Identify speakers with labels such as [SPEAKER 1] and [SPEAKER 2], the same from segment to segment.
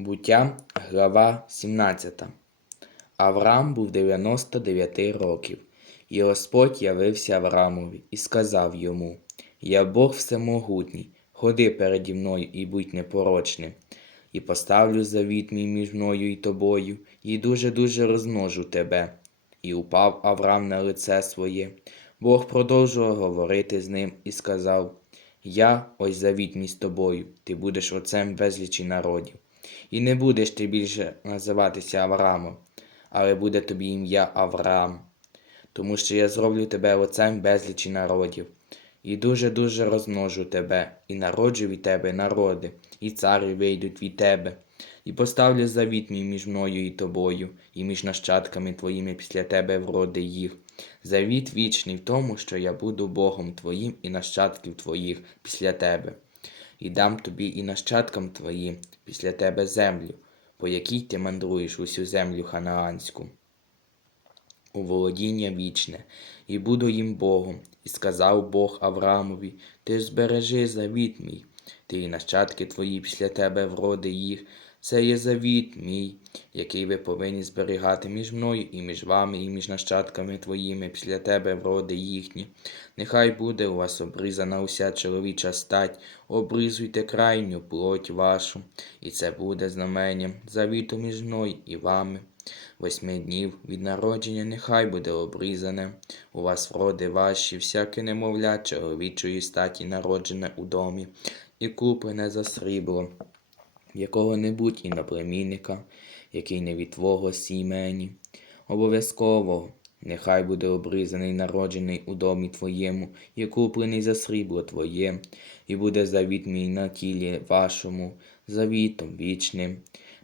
[SPEAKER 1] Буття, глава 17. Авраам був 99 років, і Господь явився Авраамові і сказав йому: Я Бог всемогутній, ходи переді мною і будь непорочним, і поставлю завіт мій між мною і тобою, і дуже-дуже розмножу тебе. І упав Авраам на лице своє. Бог продовжував говорити з ним і сказав: Я ось завіт мій з тобою, ти будеш отцем безлічі народів. І не будеш ти більше називатися Авраамом, але буде тобі ім'я Авраам, тому що я зроблю тебе отцем безлічі народів, і дуже-дуже розмножу тебе, і народжу від тебе народи, і царі вийдуть від тебе, і поставлю завіт мій між мною і тобою, і між нащадками твоїми після тебе вроди їх. Завіт вічний в тому, що я буду Богом твоїм і нащадків твоїх після тебе і дам тобі і нащадкам твоїм після тебе землю, по якій ти мандруєш усю землю ханаанську. У володіння вічне, і буду їм Богом, і сказав Бог Авраамові, ти збережи завіт мій, ти і нащадки твої після тебе вроди їх, це є завіт мій, який ви повинні зберігати між мною і між вами, і між нащадками твоїми після тебе вроди їхні. Нехай буде у вас обрізана уся чоловіча стать, обрізуйте крайню плоть вашу, і це буде знаменням завіту між мною і вами. Восьми днів від народження нехай буде обрізане. У вас вроди ваші, всяке немовля чоловічої статі народжене у домі, і куплене за срібло якого-небудь іноплемінника, який не від твого сімені. Обов'язково нехай буде обрізаний народжений у домі твоєму, і куплений за срібло твоє, і буде завіт мій на тілі вашому, завітом вічним.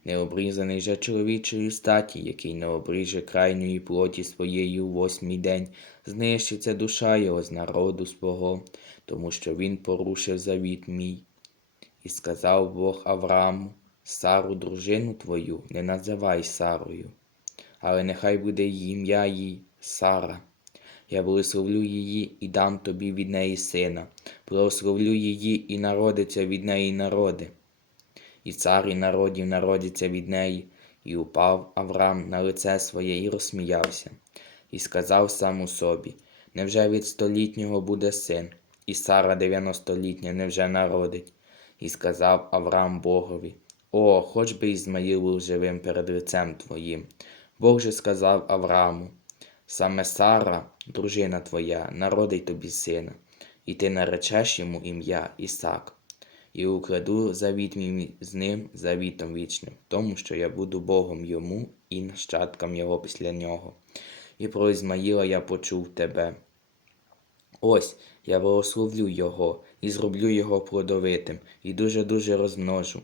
[SPEAKER 1] Не обрізаний же чоловічої статі, який не обріже крайньої плоті своєї у восьмий день, знищиться душа його з народу свого, тому що він порушив завіт мій. І сказав Бог Аврааму, Сару, дружину твою, не називай Сарою, але нехай буде ім'я їй Сара. Я благословлю її і дам тобі від неї сина, благословлю її і народиться від неї народи. І цар і народів народиться від неї, і упав Авраам на лице своє і розсміявся, і сказав сам у собі: Невже від столітнього буде син, і Сара дев'яностолітня невже народить? І сказав Авраам Богові: О, хоч би Ізмаїл був живим перед лицем твоїм. Бог же сказав Аврааму: Саме Сара, дружина твоя, народить тобі сина, і ти наречеш йому ім'я Ісак, і укладу завіт мій з ним завітом вічним, тому що я буду Богом йому і нащадкам його після нього. І про Ізмаїла я почув тебе. Ось я благословлю його і зроблю його плодовитим, і дуже-дуже розмножу.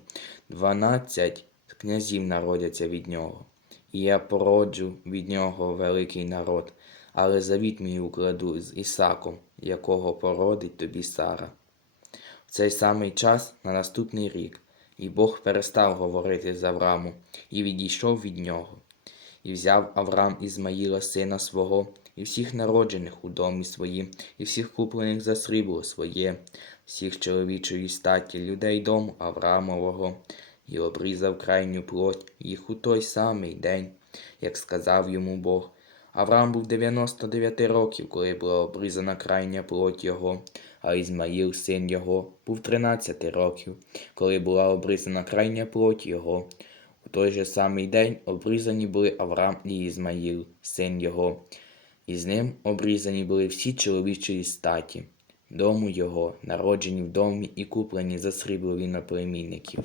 [SPEAKER 1] Дванадцять князів народяться від нього, і я породжу від нього великий народ, але завіт мій укладу з Ісаком, якого породить тобі Сара. В цей самий час на наступний рік, і Бог перестав говорити з Авраамом і відійшов від нього. І взяв Авраам Ізмаїла сина свого, і всіх народжених у домі своїм, і всіх куплених за срібло своє, всіх чоловічої статі, людей дому Авраамового, і обрізав крайню плоть їх у той самий день, як сказав йому Бог. Авраам був 99 років, коли була обрізана крайня плоть його, а Ізмаїл, син його, був 13 років, коли була обрізана крайня плоть його. Той же самий день обрізані були Авраам і Ізмаїл, син його, і з ним обрізані були всі чоловічої статі, дому його, народжені в домі і куплені за срібло віноплемінників.